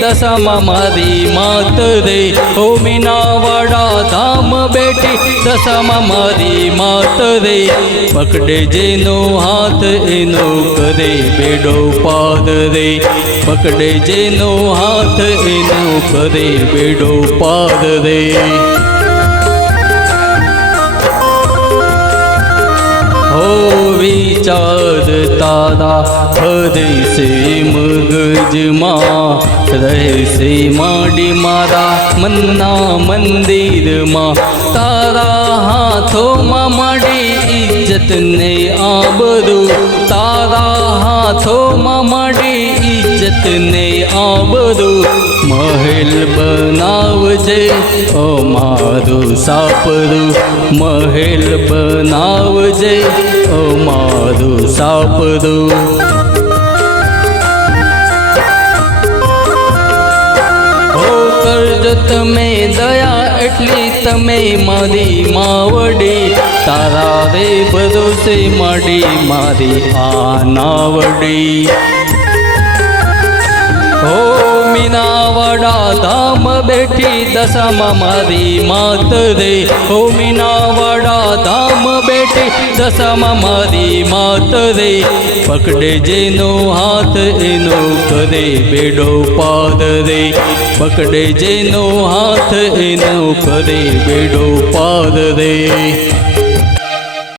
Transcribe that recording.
દશામાં મારી માત રે. ઓ મીનાવાડા, ધામ બેઠી દશામાં મારી માત રે. પકડે જેનો હાથ એનો કરે, બેડો પાદ રે. પકડે જેનો હાથ એનો કરે, બેડો પાદ રે. હો વિચાર તારા હૃદય મગજમાં રહેશે માડી મારા મનના મંદિરમાં તારા હાથોમાં માડી ઇજ્જતને આબરું તારા હાથોમાં માંડી ઇજ્જતને આબરૂ મહેલ બનાવજે ઓ મારું સાપરું મહેલ બનાવજે ઓ મારું સાપરું કરજો તમે દયા એટલી તમે મારી માવડી, તારા રે ભરોસે માડી મારી આ નાવડી. મીનાવાડા ધામ બેઠી દશામાં મારી માત રે. હો મીનાવાડા ધામ બેઠી દશામાં મારી માત રે. પકડે જેનો હાથ એનો કરે બેડો પાદ રે. પકડે જેનો હાથ એનો કરે બેડો પાદ રે.